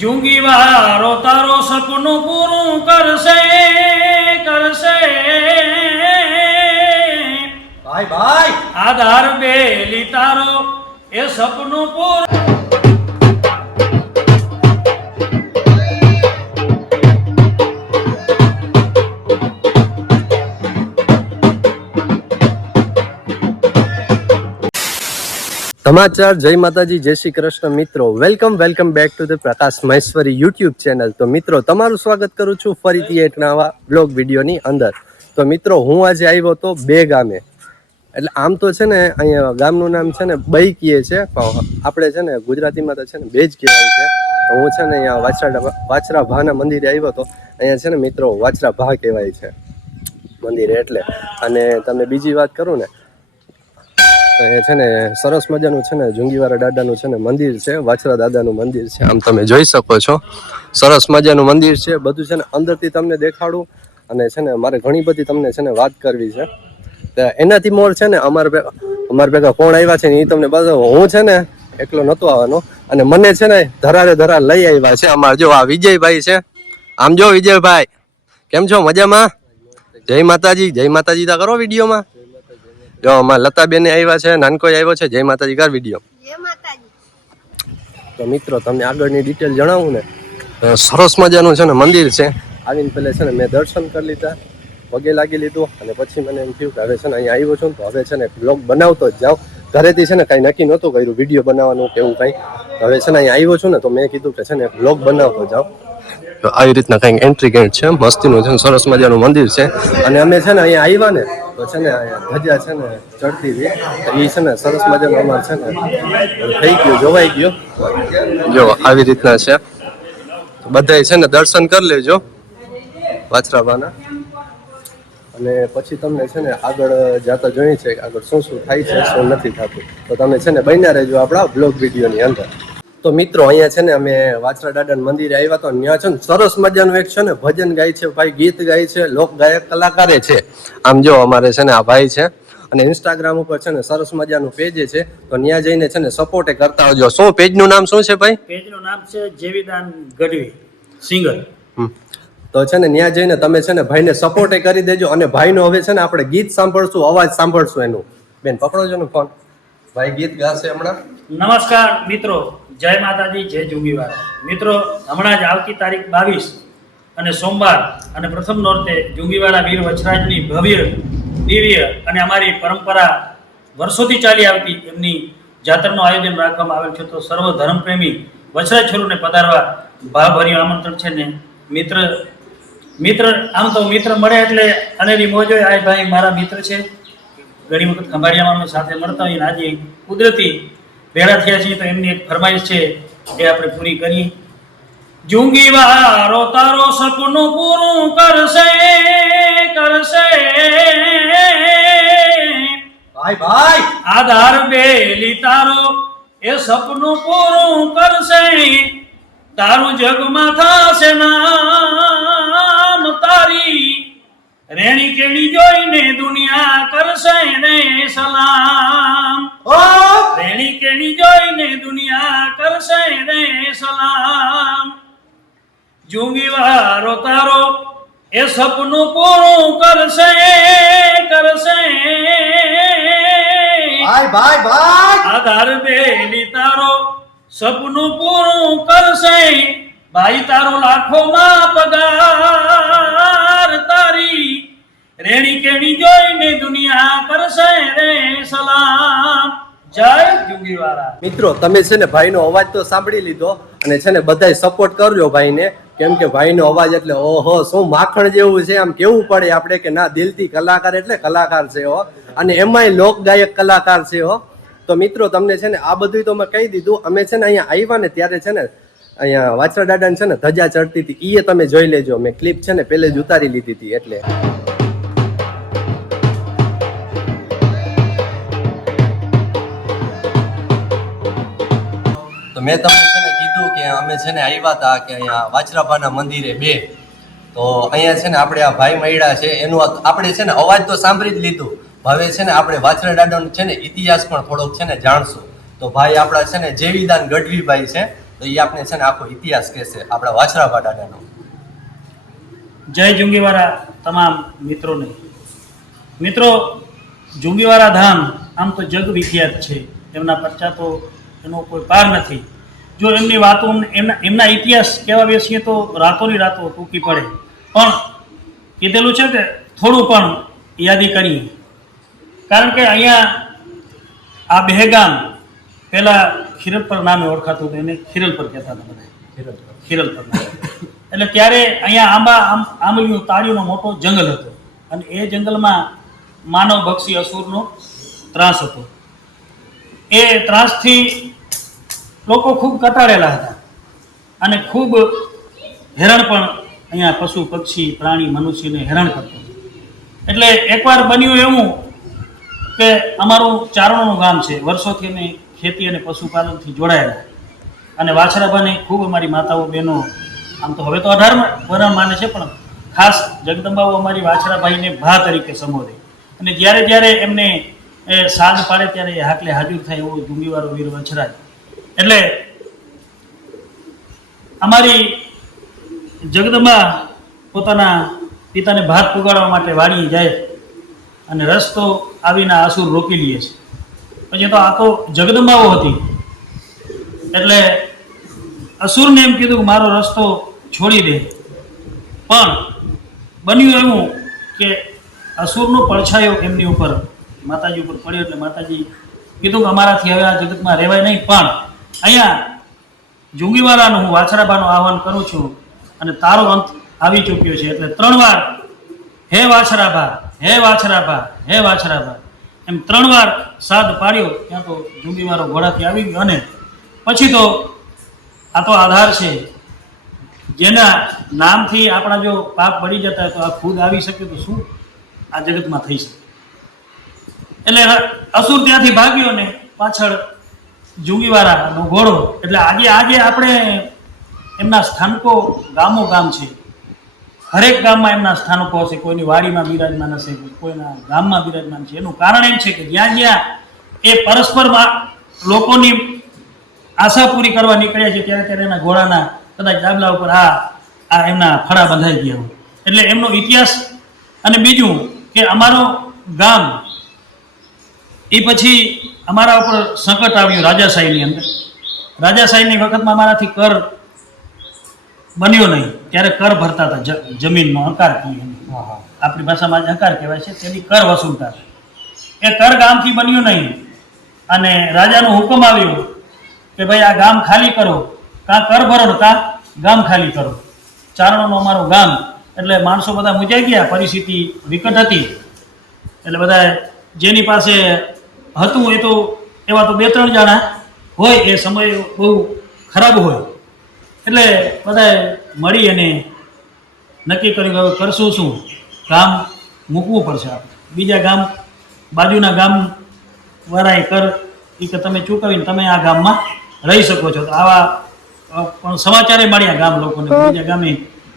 જુંગી વારો તારો સપનું પૂરું કરશે કરશે ભાઈ ભાઈ આધાર બેલી તારો એ સપનું પૂરું. સમાચાર જય માતાજી, જય શ્રી કૃષ્ણ. મિત્રો welcome back to the Prakash Maheshwari YouTube channel. તો મિત્રો તમારું સ્વાગત કરું છું ફરીથી એક નવા બ્લોગ વિડીયોની અંદર. તો મિત્રો હું આજે આવ્યો તો બે ગામે, એટલે આમ તો છે ને અહીંયા ગામનું નામ છે ને બઈ કીએ છે, પણ આપણે છે ને ગુજરાતીમાં તો છે ને બે જ કહેવાય છે. તો હું છે ને અહીંયા વાછરા ભાના મંદિરે આવ્યો હતો. અહીંયા છે ને મિત્રો વાછરા ભા કહેવાય છે મંદિરે એટલે. અને તમને બીજી વાત કરું ને એ છે ને સરસ મજાનું છે ને જુંગીવાળા દાદાનું છે ને મંદિર છે, વાછરા દાદાનું મંદિર છે. આમ તમે જોઈ શકો છો, સરસ મજાનું મંદિર છે. બધું છે ને અંદરથી તમને દેખાડું, અને છે ને મારે ઘણી બધી તમને છે ને વાત કરવી છે. તો એનાથી મોર છે ને અમારા ભેગા કોણ આવ્યા છે ને એ તમને બતાવો. હું છે ને એકલો નહોતો આવવાનો, અને મને છે ને ધરાર લઈ આવ્યા છે અમારે. જો આ વિજયભાઈ છે, આમ જો વિજયભાઈ કેમ છો? મજામાં? જય માતાજી, જય માતાજી તા કરો વિડીયોમાં. જો અમારા લતાબેન આવ્યા છે, નાનકો આવ્યો છે. જય માતાજી કર વિડીયો. તો મિત્રો તમને આગળની ડિટેલ જણાવું ને, સરસ મજાનું છે ને મંદિર છે. આવીને પહેલા છે ને મેં દર્શન કરી લીધા, પગે લાગી લીધું, અને પછી મને એમ થયું કે હવે છે ને અહીંયા આવ્યો છું તો હવે છે ને બ્લોગ બનાવતો જ જાઉં. ઘરેથી છે ને કાંઈ નક્કી નહોતું કર્યું વિડીયો બનાવવાનું કે એવું કાંઈ. હવે છે ને અહીંયા આવ્યો છું ને તો મેં કીધું કે છે ને બ્લોગ બનાવતો જાઉં. તો આવી રીતના કંઈક એન્ટ્રી ગેટ છે, મસ્તીનું છે, સરસ મજાનું મંદિર છે. અને અમે છે ને અહીંયા આવ્યા ને તો છે ને અહીંયા ધજા છે ને ચડતી હતી, તો એ છે ને સરસ મજાનું અમારે છે ને થઈ ગયું, જોવાઈ ગયો. જો આવી રીતના છે, બધાય છે ને દર્શન કરી લેજો વાછરાબાના. અને પછી તમને છે ને આગળ જાતા જોઈએ છે કે આગળ શું થાય છે, શું નથી થતું. તો તમે છે ને બન્યા રહેજો આપણા બ્લોગ વિડીયોની અંદર. તો મિત્રો અહીંયા છે ને અમે વાછરા દાદાના મંદિરે આવ્યા તો ત્યાં છે ને સરસ મજાનું એક છે ને ભજન ગાય છે ભાઈ, ગીત ગાય છે, લોક ગાયક કલાકારે છે. આમ જો અમારે છે ને આ ભાઈ છે, અને ઇન્સ્ટાગ્રામ ઉપર છે ને સરસ મજાનું પેજ છે. તો ત્યાં જઈને છે ને સપોર્ટ કરતા આવજો. શું પેજનું નામ શું છે ભાઈ? પેજનું નામ છે જેવીદાન ગઢવી સિંગર. તો છે ને ત્યાં જઈને તમે છે ને ભાઈને સપોર્ટ કરી દેજો. અને ભાઈનો હવે છે ને આપણે ગીત સાંભળશું, અવાજ સાંભળશું એનું. બેન પકડો છો ને ફોન, ભાઈ ગીત ગાશે હમણાં. નમસ્કાર મિત્રો, જય માતાજી, જય જુંગીવાળા. મિત્રો હમણાં જ આવતી તારીખ 22 અને સોમવાર અને પ્રથમ નોરતે જુંગીવાળા વીર વછરાજની ભવ્ય દિવ્ય અને અમારી પરંપરા વર્ષોથી ચાલી આવતી એમની જાત્રાનું આયોજન રાખવામાં આવેલ છે. તો સર્વ ધર્મપ્રેમી વછરાજ છોરુને પધારવા ભાવભર્યું આમંત્રણ છે ને. મિત્ર આમ તો મિત્ર મળે એટલે અનેરી મોજ હોય. આ ભાઈ મારા મિત્ર છે, ઘણી વખત ખંભાળિયામાં અમે સાથે મળતા હોઈએ. આજે કુદરતી ભેળા થયા છીએ તો એમની એક ફરમાઈશ છે એ આપણે પૂરી કરીએ. જુંગી વારો તારો સપનું પૂરું કરશે કરશે ભાઈ આધાર બેલી તારો એ સપનું પૂરું કરશે. તારું જગમાં થાશે નામ તારી, રેણી કેણી જોઈને દુનિયા કરશે ને સલામ. રેણી કેણી જોઈને દુનિયા કરશે ને સલામ. જુંગીવારો તારો એ સપનું પૂરું કરશે કરશે ભાઈ આધાર બેલી તારો સપનું પૂરું કરશે. ભાઈ તારો લાખોમાં પગાર, તારી રેણી કેણી જોઈને દુનિયા કરશે રે સલામ. જય જુંગીવાળા. મિત્રો તમે છે ને ભાઈનો અવાજ તો સાંભળી લીધો, અને છે ને બધાય સપોર્ટ કરજો ભાઈને, કેમ કે ભાઈનો અવાજ એટલે ઓહો શું માખણ જેવું છે. આમ કેવું પડે આપણે કે ના, દિલથી કલાકાર એટલે કલાકાર છે હો, અને એમાંય લોક ગાયક કલાકાર છે હો. તો મિત્રો તમને છે ને આ બધું તો મેં કહી દીધું. અમે છે ને અહીંયા આવ્યા ને ત્યારે છે ને અહીંયા વાછરા દાદાને છે ને ધજા ચડતી હતી, એ તમે જોઈ લેજો. મેં ક્લિપ છે ને પહેલે જ ઉતારી લીધી હતી એટલે. તો મેં તમને છે ને કીધું કે અમે છે ને આવ્યા હતા કે અહીંયા વાછરાભાના મંદિરે બે. તો અહીંયા છે ને આપણે આ ભાઈ મળ્યા છે, એનું આપણે છે ને અવાજ તો સાંભળી જ લીધું. હવે છે ને આપણે વાછરા દાદાનો છે ને ઇતિહાસ પણ થોડોક છે ને જાણશું. તો ભાઈ આપણા છે ને જેવીદાન ગઢવીભાઈ છે, તો એ આપણે છે ને આખો ઇતિહાસ કહેશે આપણા વાછરાભા દાદાનો. જય જુંગીવારા તમામ મિત્રોને. મિત્રો, જુંગીવારા ધામ આમ તો જગ વિખ્યાત છે, એમના પરચા તો એનો કોઈ પાર નથી. જો એમની વાતો એમના ઇતિહાસ કહેવા બેસીએ તો રાતોની રાતો ટૂંકી પડે, પણ કીધેલું છે કે થોડું પણ યાદી કરીએ. કારણ કે અહીંયા આ બેગામ પહેલાં ખીરલપર નામે ઓળખાતું હતું, એને ખીરલપર કહેતા હતા બધા, ખીરલપર નામે. એટલે ત્યારે અહીંયા આંબલીનું તાળીનો મોટો જંગલ હતો, અને એ જંગલમાં માનવ ભક્ષી અસુરનો ત્રાસ હતો. એ ત્રાસથી લોકો ખૂબ કટાળેલા હતા અને ખૂબ હેરાન પણ અહીંયા પશુ પક્ષી પ્રાણી મનુષ્યને હેરાન કરતો. એટલે એકવાર બન્યું એવું કે અમારું ચારણોનું ગામ છે, વર્ષોથી અમે ખેતી અને પશુપાલનથી જોડાયેલા, અને વાછરાભાને ખૂબ અમારી માતાઓ બહેનો, આમ તો હવે તો 18 વરણ માને છે, પણ ખાસ જગદંબાઓ અમારી વાછરાભાઈને ભા તરીકે સંબોધે. અને જ્યારે જ્યારે એમને સાદ પાડે ત્યારે એ હાકલે હાજર થાય એવો જુંગીવારો વીર વછરાજ. એટલે અમારી જગદંબા પોતાના પિતાને ભાત પુગાડવા માટે વાડી જાય અને રસ્તો આવીને આસુર રોકી લે છે. પછી તો આ તો જગદંબાઓ હતી, એટલે અસુરને એમ કીધું કે મારો રસ્તો છોડી દે. પણ બન્યું એવું કે અસુરનો પડછાયો એમની ઉપર, માતાજી ઉપર પડ્યો. એટલે માતાજી કીધું કે અમારાથી હવે આ જગતમાં રહેવાય નહીં, પણ અહીંયા જુંગીવાલાનું હું વાછરાભાનું આહવાન કરું છું અને તારો અંત આવી ચૂક્યો છે. એટલે 3 વાર હે વાછરાભા, હે વાછરાભા, હે વાછરાભા એમ 3 વાર સાદ પાડ્યો. ત્યાં તો જુંગીવારો ઘોડાથી આવી ગયો. અને પછી તો આ તો આધાર છે, જેના નામથી આપણા જો પાપ બળી જતા હોય તો આ ખુદ આવી શકે તો શું આ જગતમાં થઈ શકે. એટલે અસુર ત્યાંથી ભાગ્યો ને પાછળ જુંગીવારાનો ઘોડો. એટલે આજે આપણે એમના સ્થાનકો ગામો ગામ છે, હરેક ગામમાં એમના સ્થાનકો હશે. કોઈની વાડીમાં બિરાજમાન હશે, કોઈના ગામમાં બિરાજમાન છે. એનું કારણ એમ છે કે જ્યાં જ્યાં એ પરસ્પરમાં લોકોની આશા પૂરી કરવા નીકળ્યા છે ત્યારે ત્યારે એના ઘોડાના કદાચ ડાબલા ઉપર આ એમના ફળા બંધાઈ ગયા હોય. એટલે એમનો ઇતિહાસ. અને બીજું કે અમારો ગામ એ પછી અમારા ઉપર સંકટ આવ્યું રાજાશાહીની અંદર. રાજાશાહીની વખતમાં અમારાથી કર બન્યો નહીં, ત્યારે કર ભરતા હતા, જમીનનો અકાર કહીએ, આપણી ભાષામાં જ અકાર કહેવાય છે, તેની કર વસૂલતા. એ કર ગામથી બન્યું નહીં, અને રાજાનો હુકમ આવ્યો કે ભાઈ આ ગામ ખાલી કરો, કાં કર ભરો કાં ગામ ખાલી કરો. ચારણોનું અમારું ગામ. એટલે માણસો બધા મૂંઝાઈ ગયા, પરિસ્થિતિ વિકટ હતી. એટલે બધા જેની પાસે હતું એ તો એવા તો 2-3 જણા હોય, એ સમય બહુ ખરાબ હોય. એટલે બધાએ મળી અને નક્કી કર્યું હવે કરશું શું, ગામ મૂકવું પડશે આપણે. બીજા ગામ, બાજુના ગામ વાળાએ કર એ કે તમે ચૂકવીને તમે આ ગામમાં રહી શકો છો. તો આવા પણ સમાચારે મળ્યા ગામ લોકોને, બીજા ગામે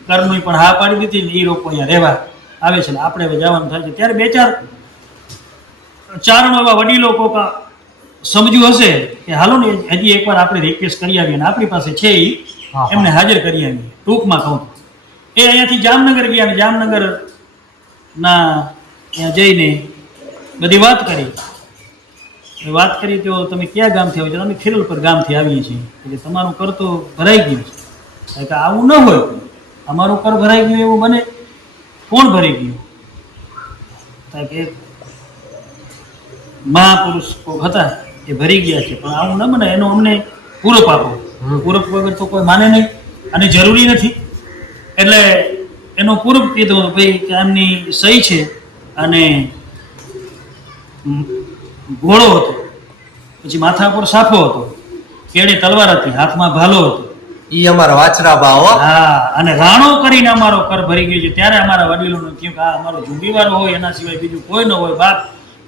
કરનું પણ હા પાડી દીધી ને એ લોકો અહીંયા રહેવા આવે છે ને આપણે હવે જવાનું થાય છે. ત્યારે 2-4 ચારણો એવા વડીલો કોક સમજ્યું હશે કે હાલો ને હજી એકવાર આપણે રિક્વેસ્ટ કરી આવીએ, ને આપણી પાસે છે એ એમને હાજર કરી આવીએ. ટૂંકમાં કહું એ અહીંયાથી જામનગર ગયા, અને જામનગરના ત્યાં જઈને બધી વાત કરી. તો તમે ક્યાં ગામથી આવો છો? અમે ખીરલપર ગામથી આવીએ છીએ. એટલે તમારું કર તો ભરાઈ ગયું છે. કે આવું ન હોય, અમારું કર ભરાઈ ગયું એવું બને? કોણ ભરાઈ ગયું? કે મહાપુરુષ કોક હતા એ ભરી ગયા છે, પણ આવું ન બને, એનો અમને પૂરક આપો. પૂરક વગર તો કોઈ માને નહીં અને જરૂરી નથી. એટલે એનો પૂરક કીધું ભાઈ કે એમની સહી છે, અને ઘોડો હતો, પછી માથા પર સાફો હતો, કેડે તલવાર હતી, હાથમાં ભાલો હતો. ઈ અમારા વાછરાભા હો. હા, અને રાણો કરીને અમારો કર ભરી ગયો છે. ત્યારે અમારા વડીલોને થયું કે આ અમારો જુંગીવારો હોય, એના સિવાય બીજું કોઈ ન હોય. બાપ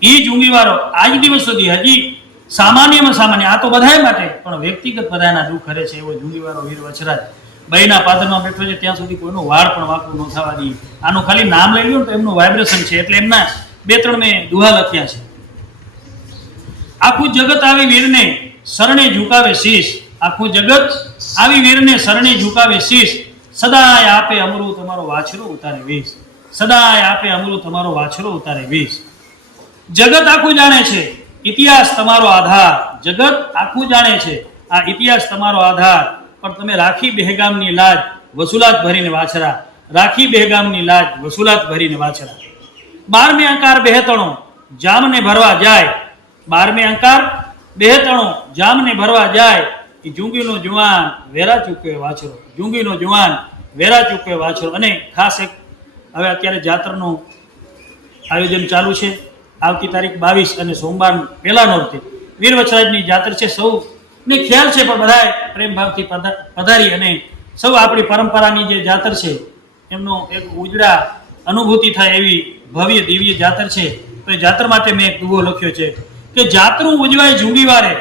એ જુંગીવારો આજ દિવસ સુધી હજી સામાન્યમાં સામાન્ય, આ તો બધાય માટે, પણ વ્યક્તિગત બધાના દુઃખ હરે છે એવો જુંગીવારો વીર વછરાજ બહેના પાદરમાં બેઠો છે. ત્યાં સુધી કોઈનું વાળ પણ વાંકું ન થવા દે. આનું ખાલી નામ લઈ લો તો એમનું વાઇબ્રેશન છે. એટલે એમના 2-3 મેં દુહા લખ્યા છે. આખું જગત આવી વીરને શરણે ઝુકાવે શીશ, આખું જગત આવી વીરને શરણે ઝુકાવે શીશ, સદાય આપે અમૃત તમારો વાછરો ઉતારે વીસ, સદાય આપે અમૃત તમારો વાછરો ઉતારે વીસ. જગત આખું જાણે છે ઇતિહાસ તમારો આધાર, જગત આખું જાણે છે આ ઇતિહાસ તમારો આધાર, પણ તમે રાખી બેગામની લાજ વસુલાત ભરીને વાછરા, રાખી બેગામની લાજ વસુલાત ભરીને વાછરા. 12મે અંકાર બેહતણો જામને ભરવા જાય, 12મે અંકાર બેહતણો જામને ભરવા જાય, એ જુંગીનો જુવાન વેરા ચૂકવે વાછરો, જુંગીનો જુવાન વેરા ચૂકવે વાછરો. અને ખાસ એક હવે અત્યારે જાત્રાનું આયોજન ચાલુ છે. આવતી તારીખ 22 અને સોમવાર પહેલા નોરતે વીર વછરાજની જાત્રા છે. સૌને ખ્યાલ છે, પણ બધાએ પ્રેમ ભાવથી પધારી અને સૌ આપણી પરંપરાની જે જાત્રા છે એમનો એક ઉજળા અનુભૂતિ થાય એવી ભવ્ય દિવ્ય જાત્રા છે. તો એ જાત્રા માટે મેં એક દુહો લખ્યો છે કે જાત્રું ઉજવાય જુંગીવારે.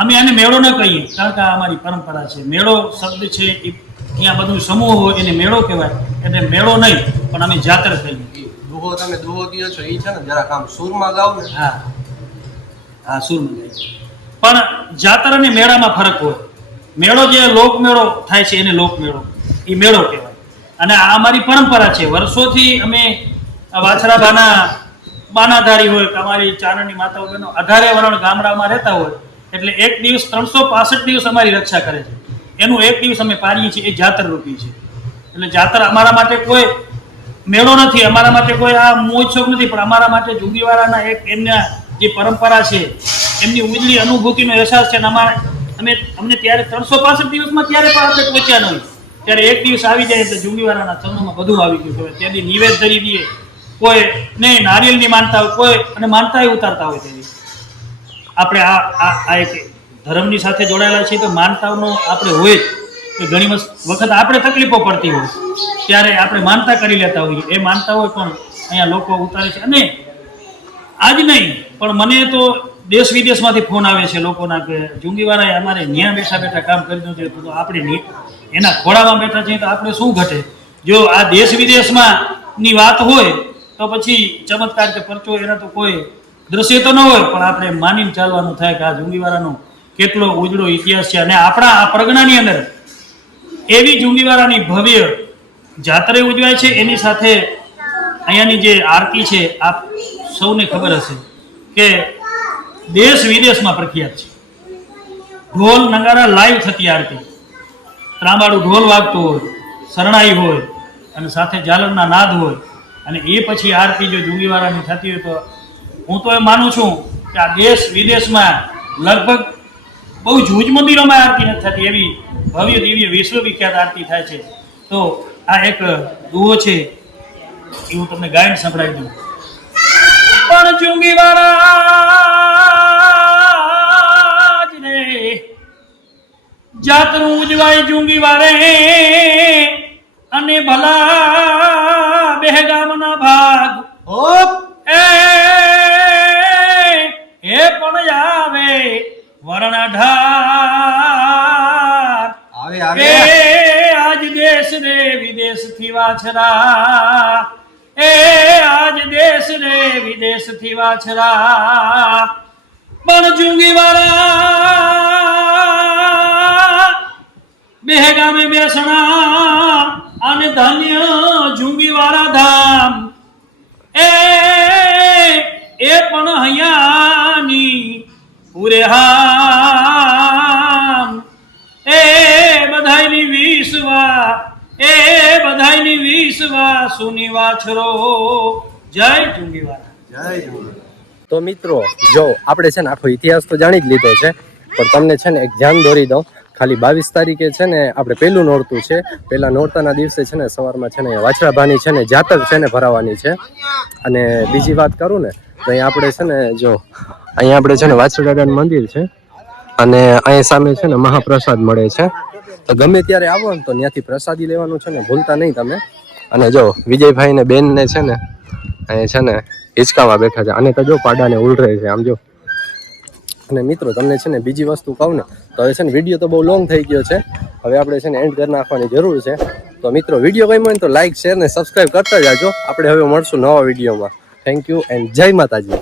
અમે આને મેળો ન કહીએ, કારણ કે આ અમારી પરંપરા છે. મેળો શબ્દ છે એ ત્યાં બધું સમૂહ હોય એને મેળો કહેવાય, એટલે મેળો નહીં પણ અમે જાત્રા કહીએ. દુહો તમે દુહો કહો છો એ છે ને જરાક આમ સૂરમાં ગાવ ને. હા હા, સૂરમાં ગાય છે. પણ જાત્રા અને મેળામાં ફરક હોય. મેળો જે લોકમેળો થાય છે એને લોકમેળો એ મેળો કહેવાય. અને આ અમારી પરંપરા છે. વર્ષોથી અમે વાછરા બાનાધારી હોય કે અમારી ચારણની માતાઓ બહેનો 18 વરણ ગામડામાં રહેતા હોય, એટલે એક દિવસ 365 દિવસ અમારી રક્ષા કરે છે. એનું એક દિવસ અમે પાડીએ છીએ, એ જાત્રા રૂપી છે. એટલે જાત્રા અમારા માટે કોઈ મેળો નથી, અમારા માટે કોઈ આ મહોત્સવ નથી, પણ અમારા માટે જુંગીવાળાના એક એમના જે પરંપરા છે એમની ઉજળી અનુભૂતિનો અહેસાસ છે. અને અમને ત્યારે 365 દિવસમાં ત્યારે પણ આપણે પહોંચ્યા નહીં, ત્યારે એક દિવસ આવી જાય એટલે જુંગીવાળાના ચરણોમાં બધું આવી ગયું હોય. ત્યાંથી નિવેદ ધરી દઈએ, કોઈ નહીં નારિયેલની માનતા હોય, કોઈ અને માનતા ઉતારતા હોય. તેની આપણે આ એક ધર્મની સાથે જોડાયેલા છીએ તો માનતાઓનો આપણે હોય જ કે ઘણી વખત આપણે તકલીફો પડતી હોય ત્યારે આપણે માનતા કરી લેતા હોઈએ. એ માનતા હોય પણ અહીંયા લોકો ઉતારે છે. અને આજ નહીં પણ મને તો દેશ વિદેશમાંથી ફોન આવે છે લોકોના કે જુંગીવાળાએ અમારે ન્યા બેઠા બેઠા કામ કરી દીધું છે, તો આપણે એના ખોળામાં બેઠા છીએ તો આપણે શું ઘટે. જો આ દેશ વિદેશમાં ની વાત હોય તો પછી ચમત્કાર કે પરચો એના તો કોઈ દ્રશ્ય તો ન હોય, પણ આપણે માનીને ચાલવાનું થાય કે આ જુંગીવાળાનો કેટલો ઉજળો ઇતિહાસ છે. અને આપણા આ પરગણાની અંદર એવી જુંગીવાળાની ભવ્ય જાત્રા ઉજવાય છે. એની સાથે અહીંયાની જે આરતી છે આપ સૌને ખબર હશે કે દેશ વિદેશમાં પ્રખ્યાત છે. ઢોલ નગારા લાઈવ થતી આરતી, ત્રાંબાડું ઢોલ વાગતું હોય, શરણાઈ હોય અને સાથે ઝાલરના નાદ હોય. અને એ પછી આરતી જો જુંગીવાળાની થતી હોય તો હું તો એમ માનું છું કે આ દેશ વિદેશમાં લગભગ બહુ જૂજ મંદિરોમાં આરતી નથી થતી, એવી ભવ્ય દિવ્ય વિશ્વવિખ્યાત આરતી થાય છે. તો આ એક દુહો છે એ હું તમને ગાયન સંભળાવી દઉં. પણ જુંગીવાળા જ રે જાત્રું ઉજવાય જુંગીવારે, અને ભલા બેગામના ભાગ એ પણ આવે વર્ણઢાર. એ આજ દેશ રે વિદેશ થી વાછરા, એ આજ દેશ રે વિદેશ થી વાછરા. પણ જુંગીવાળા બેગામે બેસણા અને ધન્ય જુંગીવાળા ધામ. એ પણ હૈયાની પૂરે હામ. એ બધાયની વિશ્વા સુની વાછરો. જય જુંગીવાળા. જય જુંગીવાળા. તો મિત્રો જો આપણે છે ને આખો ઇતિહાસ તો જાણી જ લીધો છે, પણ તમને છે ને એક ધ્યાન દોરી દઉં. ખાલી 22 તારીખે છે ને આપણે પહેલું નોરતું છે. પહેલા નોરતાના દિવસે છે ને સવારમાં છે ને વાછરાભાની છે ને જાતક છે ને ભરાવાની છે. અને બીજી વાત કરું ને તો અહીંયા આપણે છે ને જો અહીંયા આપણે છે ને વાછરા દાદાનું મંદિર છે, અને અહીંયા સામે છે ને મહાપ્રસાદ મળે છે. તો ગમે ત્યારે આવો ને તો ત્યાંથી પ્રસાદી લેવાનું છે ને ભૂલતા નહીં તમે. અને જો વિજયભાઈ ને બેન ને છે ને અહીંયા છે ને હિંચકામાં બેઠા છે, અને તો જો પાડાને ઉલરે છે આમ જો. અને મિત્રો તમને છે ને બીજી વસ્તુ કહું ને તો હવે છે ને વિડીયો તો બહુ લોંગ થઈ ગયો છે, હવે આપણે છે ને એન્ડ કરી નાખવાની જરૂર છે. તો મિત્રો વિડીયો ગમ્યો હોય તો લાઈક શેર ને સબસ્ક્રાઈબ કરતા જાજો. આપણે હવે મળશું નવા વિડીયોમાં. થેન્ક યુ એન્ડ જય માતાજી.